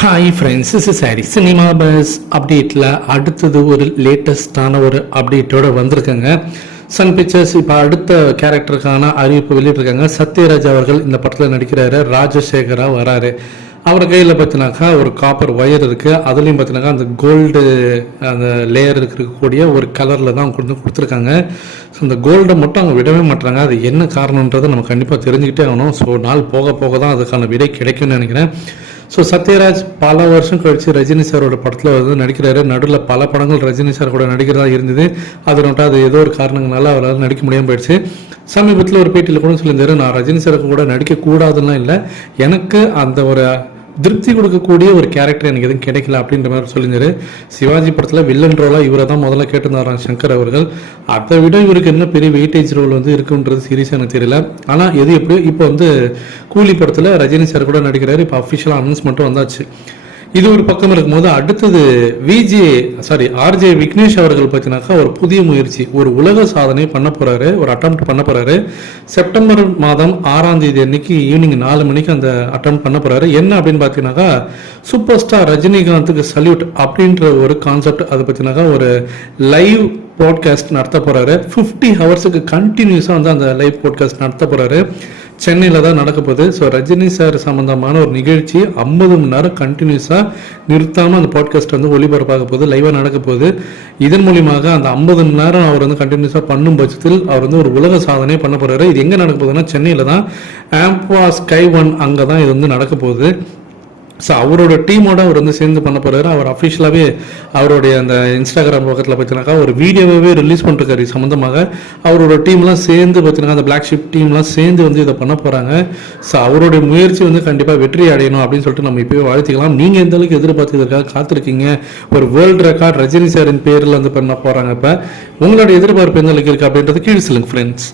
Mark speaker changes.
Speaker 1: Hi friends is sorry cinema buzz அப்டேட்டில் அடுத்தது ஒரு லேட்டஸ்டான ஒரு அப்டேட்டோட வந்திருக்கேங்க. சன் பிக்சர்ஸ் இப்போ அடுத்த கேரக்டருக்கான அறிவிப்பு வெளியிட்டிருக்காங்க. சத்யராஜ் அவர்கள் இந்த படத்தில் நடிக்கிறாரு. ராஜசேகரா வராரு. அவர் கையில் பார்த்தினாக்கா ஒரு காப்பர் ஒயர் இருக்குது அதுலேயும் பார்த்தினாக்கா அந்த கோல்டு அந்த லேயர் இருக்கக்கூடிய ஒரு கலரில் தான் கொண்டு வந்து கொடுத்துருக்காங்க. ஸோ அந்த கோல்டை மட்டும் அவங்க விடவே மாட்டாங்க அது என்ன காரணன்றதை நம்ம கண்டிப்பாக தெரிஞ்சுக்கிட்டே ஆகணும். ஸோ நாள் போக போக தான் அதுக்கான விடை கிடைக்கும்னு நினைக்கிறேன். ஸோ சத்யராஜ் பல வருஷம் கழிச்சு ரஜினி சாரோட படத்தில் வந்து நடிக்கிறாரு. நடுவில் பல படங்கள் ரஜினி சார் கூட நடிக்கிறதா இருந்தது. அது நோட்டா அது ஏதோ ஒரு காரணங்களால் அவரால் நடிக்க முடியாமல் போயிடுச்சு. சமீபத்தில் ஒரு பேட்டியில் கூட சொல்லியிருந்தாரு நான் ரஜினி சாருக்கு கூட நடிக்கக்கூடாதுன்னா இல்லை. எனக்கு அந்த ஒரு திருப்தி கொடுக்கக்கூடிய ஒரு கேரக்டர் எனக்கு எதுவும் கிடைக்கல அப்படின்ற மாதிரி சொல்லியிருந்தாரு. சிவாஜி படத்தில் வில்லன் ரோலாக இவரை தான் முதல்ல கேட்டிருந்தாராம் சங்கர் அவர்கள். அதை விட இவருக்கு என்ன பெரிய வெயிட்டேஜ் ரோல் வந்து இருக்குன்றது சீரியஸாக எனக்கு தெரியல. ஆனால் எது எப்படியோ இப்போ வந்து கூலி படத்தில் ரஜினி சார் கூட நடிக்கிறாரு. இப்போ அஃபிஷியலாக அனௌன்ஸ்மெண்ட்டும் வந்தாச்சு. இது ஒரு பக்கம் இருக்கும்போது அடுத்தது விஜே சாரி ஆர்ஜே விக்னேஷ் அவர்கள் பார்த்தீங்கன்னாக்கா ஒரு புதிய முயற்சி. ஒரு உலக சாதனை பண்ண போகிறாரு ஒரு அட்டம் பண்ண போகிறாரு செப்டம்பர் மாதம் ஆறாம் தேதி அன்னைக்கு ஈவினிங் நாலு மணிக்கு அந்த அட்டம் பண்ண போகிறாரு என்ன அப்படின்னு பார்த்தீங்கன்னாக்கா சூப்பர் ஸ்டார் ரஜினிகாந்துக்கு சல்யூட் அப்படின்ற ஒரு கான்செப்ட் அதை பார்த்தீங்கன்னாக்கா ஒரு லைவ் பாட்காஸ்ட் நடத்த போகிறாரு ஃபிஃப்டி ஹவர்ஸுக்கு கண்டினியூஸாக வந்து அந்த லைவ் பாட்காஸ்ட் நடத்த போகிறாரு சென்னையில் தான் நடக்க போகுது. ஸோ ரஜினி சார் சம்மந்தமான ஒரு நிகழ்ச்சி ஐம்பது மணி நேரம் கண்டினியூஸாக நிறுத்தாமல் அந்த பாட்காஸ்ட் வந்து ஒளிபரப்பாக போகுது லைவாக நடக்க போகுது. இதன் மூலியமாக அந்த ஐம்பது மணி நேரம் அவர் வந்து கண்டினியூஸாக பண்ணும் பட்சத்தில் அவர் வந்து ஒரு உலக சாதனையை பண்ண போகிறாரு இது எங்கே நடக்க போகுதுன்னா சென்னையில் தான் ஆம்பா ஸ்கை ஒன் அங்கே தான் இது வந்து நடக்க போகுது. ஸோ அவரோட டீமோட அவர் வந்து சேர்ந்து பண்ண போறாரு. அவர் அஃபிஷியலாகவே அவருடைய அந்த இன்ஸ்டாகிராம் பக்கத்தில் பார்த்தீங்கன்னாக்கா ஒரு வீடியோவே ரிலீஸ் பண்ணிருக்காரு. சம்மந்தமாக அவரோட டீம்லாம் சேர்ந்து பார்த்தீங்கன்னா அந்த பிளாக் ஷிப் டீம்லாம் சேர்ந்து வந்து இதை பண்ண போகிறாங்க ஸோ அவருடைய முயற்சி வந்து கண்டிப்பாக வெற்றி அடையணும் அப்படின்னு சொல்லிட்டு நம்ம இப்போயே வாழ்த்திக்கலாம். நீங்கள் எந்த அளவுக்கு எதிர்பார்த்து இதற்காக காத்திருக்கீங்க? ஒரு வேர்ல்டு ரெக்கார்ட் ரஜினி சாரின் பேரில் வந்து பண்ண போகிறாங்க இப்போ. உங்களோட எதிர்பார்ப்பு எந்த அளவுக்கு இருக்குது அப்படின்றது கீழ் சொல்லுங்க ஃப்ரெண்ட்ஸ்